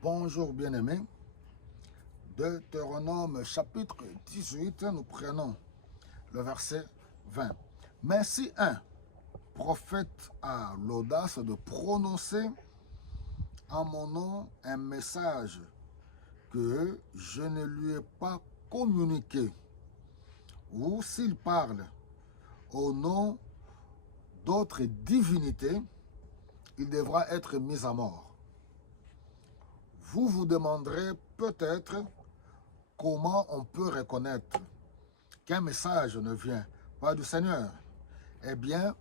Bonjour bien-aimés. Deutéronome chapitre 18, nous prenons le verset 20. Mais si un prophète a l'audace de prononcer en mon nom un message que je ne lui ai pas communiqué, ou s'il parle au nom d'autres divinités, il devra être mis à mort. Vous vous demanderez peut-être comment on peut reconnaître qu'un message ne vient pas du Seigneur. Eh bien,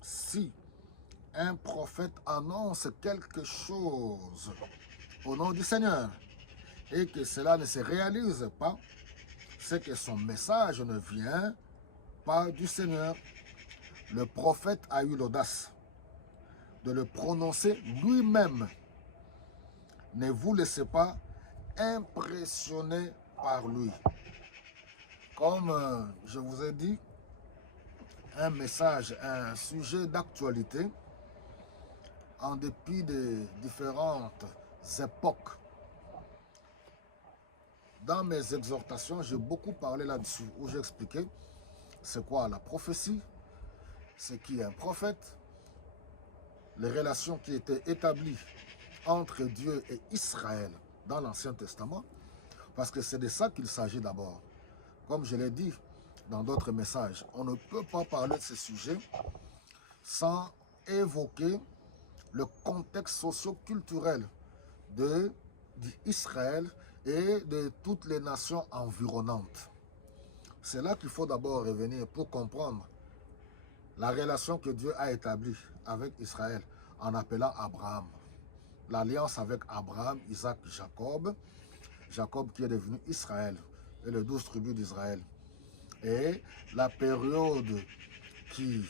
si un prophète annonce quelque chose au nom du Seigneur et que cela ne se réalise pas, c'est que son message ne vient pas du Seigneur. Le prophète a eu l'audace de le prononcer lui-même. Ne vous laissez pas impressionner par lui. Comme je vous ai dit, un message, un sujet d'actualité, en dépit des différentes époques. Dans mes exhortations, j'ai beaucoup parlé là-dessus, où j'ai expliqué c'est quoi la prophétie, c'est qui est un prophète, les relations qui étaient établies entre Dieu et Israël dans l'Ancien Testament, parce que c'est de ça qu'il s'agit d'abord. Comme je l'ai dit dans d'autres messages, on ne peut pas parler de ce sujet sans évoquer le contexte socio-culturel d'Israël et de toutes les nations environnantes. C'est là qu'il faut d'abord revenir pour comprendre la relation que Dieu a établie avec Israël en appelant Abraham. L'alliance avec Abraham, Isaac, Jacob. Jacob qui est devenu Israël et les 12 tribus d'Israël. Et la période qui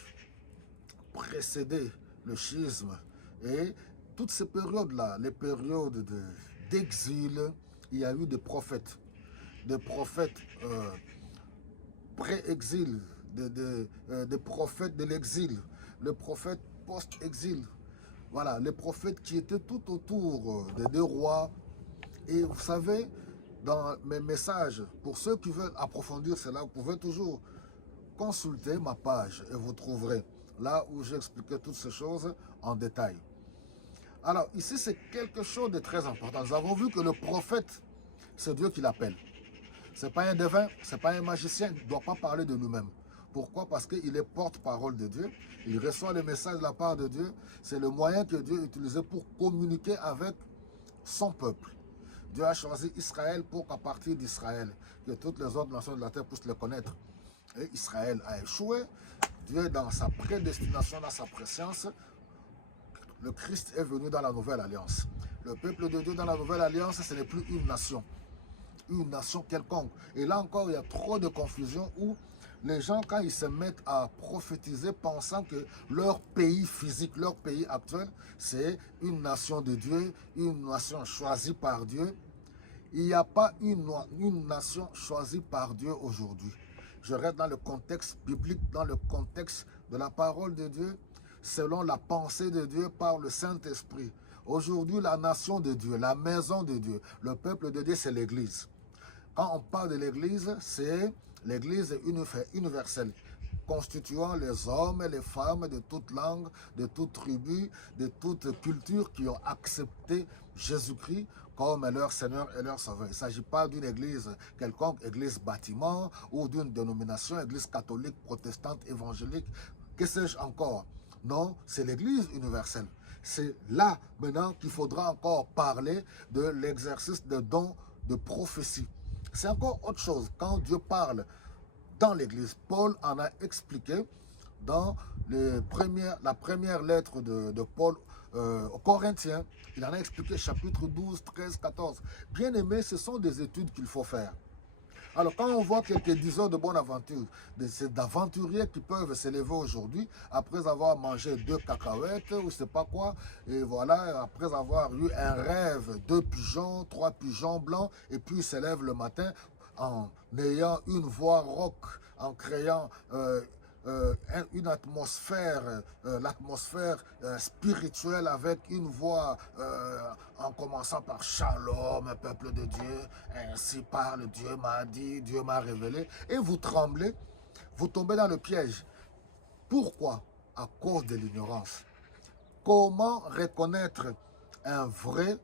précédait le schisme et toutes ces périodes-là, les périodes d'exil, il y a eu des prophètes pré-exil, des prophètes de l'exil, les prophètes post-exil. Voilà, les prophètes qui étaient tout autour des deux rois. Et vous savez, dans mes messages, pour ceux qui veulent approfondir cela, vous pouvez toujours consulter ma page et vous trouverez là où j'expliquais toutes ces choses en détail. Alors ici, c'est quelque chose de très important. Nous avons vu que le prophète, c'est Dieu qui l'appelle. Ce n'est pas un devin, ce n'est pas un magicien, il ne doit pas parler de lui-même. Pourquoi? Parce qu'il est porte-parole de Dieu. Il reçoit le message de la part de Dieu. C'est le moyen que Dieu utilisait pour communiquer avec son peuple. Dieu a choisi Israël pour qu'à partir d'Israël, que toutes les autres nations de la terre puissent le connaître. Et Israël a échoué. Dieu, dans sa prédestination, dans sa préscience, le Christ est venu dans la nouvelle alliance. Le peuple de Dieu dans la nouvelle alliance, ce n'est plus une nation quelconque. Et là encore, il y a trop de confusion où les gens, quand ils se mettent à prophétiser, pensant que leur pays physique, leur pays actuel, c'est une nation de Dieu, une nation choisie par Dieu. Il n'y a pas une nation choisie par Dieu aujourd'hui. Je reste dans le contexte biblique, dans le contexte de la parole de Dieu, selon la pensée de Dieu par le Saint-Esprit. Aujourd'hui, la nation de Dieu, la maison de Dieu, le peuple de Dieu, c'est l'Église. Quand on parle de l'Église, c'est l'Église universelle, constituant les hommes et les femmes de toute langue, de toute tribu, de toute culture qui ont accepté Jésus-Christ comme leur Seigneur et leur Sauveur. Il ne s'agit pas d'une église quelconque, église bâtiment ou d'une dénomination, église catholique, protestante, évangélique, que sais-je encore. Non, c'est l'église universelle. C'est là maintenant qu'il faudra encore parler de l'exercice de dons de prophétie. C'est encore autre chose. Quand Dieu parle dans l'église, Paul en a expliqué dans la première lettre de Paul aux Corinthiens. Il en a expliqué chapitre 12, 13, 14. Bien aimé, ce sont des études qu'il faut faire. Alors quand on voit quelques diseurs de bonne aventure, d'aventuriers qui peuvent s'élever aujourd'hui après avoir mangé 2 cacahuètes ou je ne sais pas quoi, et voilà, après avoir eu un rêve, 2 pigeons, 3 pigeons blancs, et puis ils s'élèvent le matin en ayant une voix rauque, en créant une atmosphère, l'atmosphère spirituelle avec une voix en commençant par Shalom, peuple de Dieu, ainsi parle Dieu m'a dit, Dieu m'a révélé, et vous tremblez, vous tombez dans le piège. Pourquoi? À cause de l'ignorance. Comment reconnaître un vrai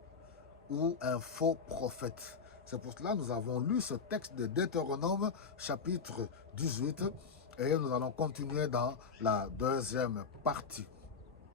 ou un faux prophète? C'est pour cela que nous avons lu ce texte de Deutéronome chapitre 18 et nous allons continuer dans la deuxième partie.